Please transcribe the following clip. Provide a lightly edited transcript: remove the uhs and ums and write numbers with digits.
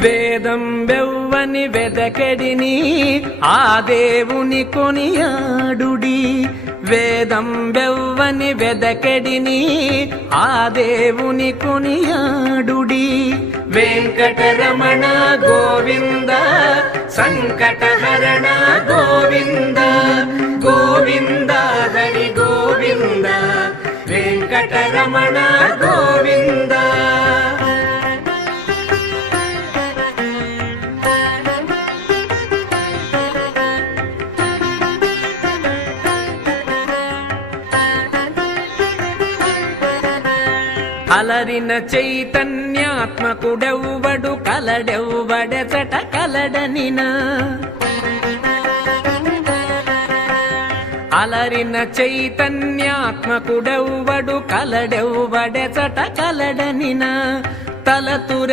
వేదం వెవ్వని వెదకెడిని ఆ దేవుని కొనియాడుడి. వేదం వెవ్వని వెదకెడిని ఆ దేవుని కొనియాడుడి. వెంకటరమణ గోవింద సంకటహరణ గోవింద గోవింద హరి గోవింద వెంకటరమణ గోవింద. అలరిన చైతన్యాత్మకుడెవ్వడు కలడెవ్వడెచట కలడనినా. అలరిన చైతన్యాత్మకుడెవ్వడు కలడెవ్వడెచట కలడనినా. తలతుర